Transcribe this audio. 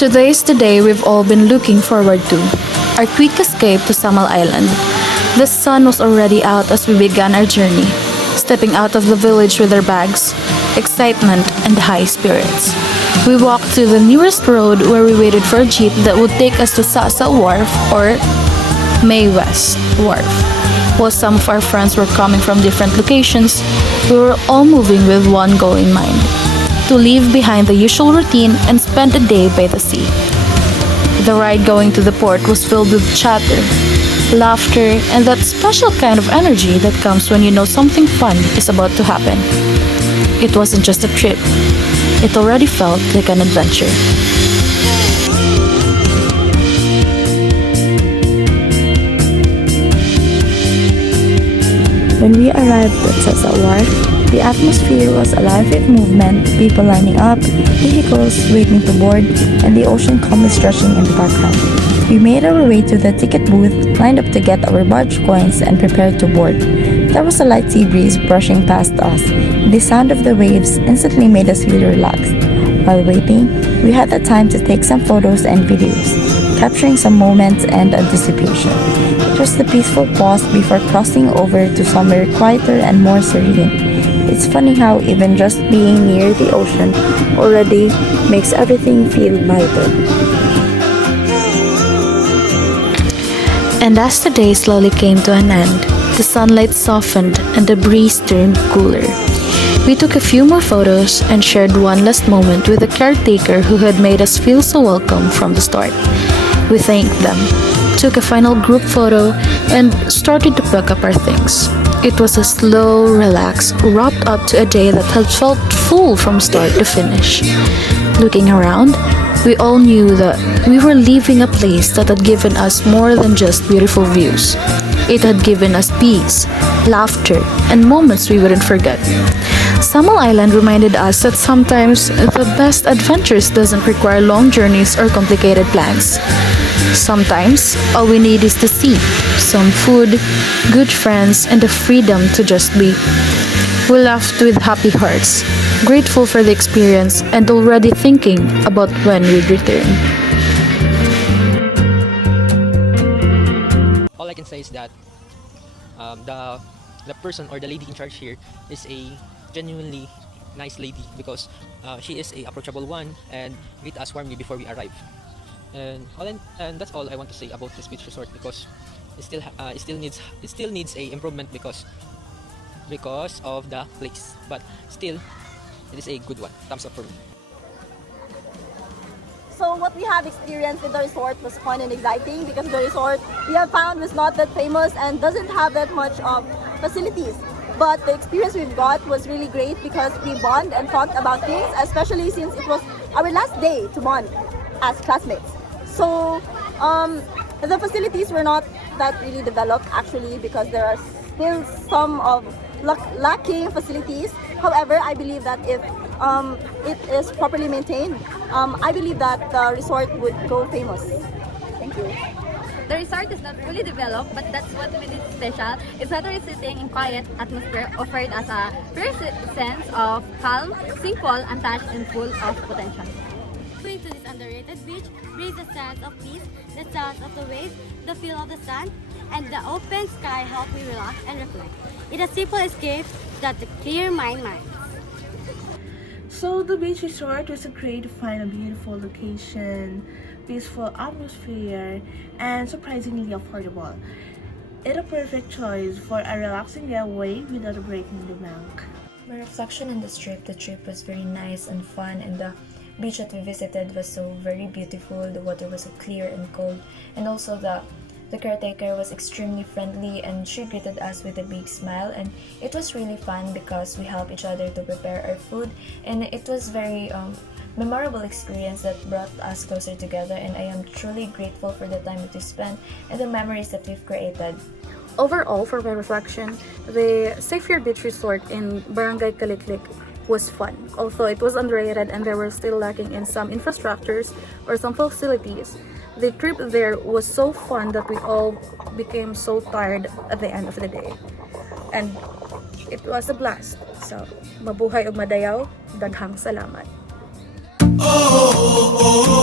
Today's the day we've all been looking forward to. Our quick escape to Samal Island. The sun was already out as we began our journey, stepping out of the village with our bags, excitement, and high spirits. We walked to the nearest road where we waited for a jeep that would take us to Sasa Wharf or May West Wharf. While some of our friends were coming from different locations, we were all moving with one goal in mind: to leave behind the usual routine and spend a day by the sea. The ride going to the port was filled with chatter, laughter, and that special kind of energy that comes when you know something fun is about to happen. It wasn't just a trip, it already felt like an adventure. When we arrived at Sasa Wharf, the atmosphere was alive with movement, people lining up, vehicles waiting to board, and the ocean calmly stretching in the background. We made our way to the ticket booth, lined up to get our barge coins, and prepared to board. There was a light sea breeze brushing past us. The sound of the waves instantly made us feel relaxed. While waiting, we had the time to take some photos and videos, capturing some moments and anticipation. It was the peaceful pause before crossing over to somewhere quieter and more serene. It's funny how even just being near the ocean already makes everything feel lighter. And as the day slowly came to an end, the sunlight softened and the breeze turned cooler. We took a few more photos and shared one last moment with the caretaker who had made us feel so welcome from the start. We thanked them, took a final group photo, and started to pack up our things. It was a slow, relaxed, wrapped up to a day that had felt full from start to finish. Looking around, we all knew that we were leaving a place that had given us more than just beautiful views. It had given us peace, laughter, and moments we wouldn't forget. Samal Island reminded us that sometimes the best adventures doesn't require long journeys or complicated plans. Sometimes, all we need is the sea, some food, good friends, and the freedom to just be. We laughed with happy hearts, grateful for the experience, and already thinking about when we'd return. All I can say is that the person or the lady in charge here is a genuinely nice lady because she is a approachable one and greet us warmly before we arrive. And that's all I want to say about this beach resort because it still needs a improvement because of the place, but still it is a good one. Thumbs up for me. So what we have experienced with the resort was fun and exciting because the resort we have found was not that famous and doesn't have that much of facilities. But the experience we've got was really great because we bond and talked about things, especially since it was our last day to bond as classmates. So the facilities were not that really developed actually because there are still some of lacking facilities. However, I believe that if it is properly maintained, I believe that the resort would go famous. Thank you. The resort is not fully developed, but that's what made it special. It's not a sitting in quiet atmosphere offered as a pure sense of calm, simple, untouched, and full of potential. Going to this underrated beach brings a sense of peace, the sound of the waves, the feel of the sun, and the open sky help me relax and reflect. It's a simple escape that the clear mind minds. So the beach resort was a great find, a beautiful location, peaceful atmosphere, and surprisingly affordable. It's a perfect choice for a relaxing getaway without breaking the bank. My reflection on this trip, the trip was very nice and fun, and the beach that we visited was so very beautiful. The water was so clear and cold, and also the caretaker was extremely friendly and she greeted us with a big smile, and it was really fun because we helped each other to prepare our food, and it was very memorable experience that brought us closer together, and I am truly grateful for the time that we spent and the memories that we've created. Overall, for my reflection, the Safeyard Beach Resort in Barangay Caliclic was fun. Although it was underrated and there were still lacking in some infrastructures or some facilities, the trip there was so fun that we all became so tired at the end of the day. And it was a blast. So, mabuhay og madayaw, daghang salamat. Oh, oh, oh.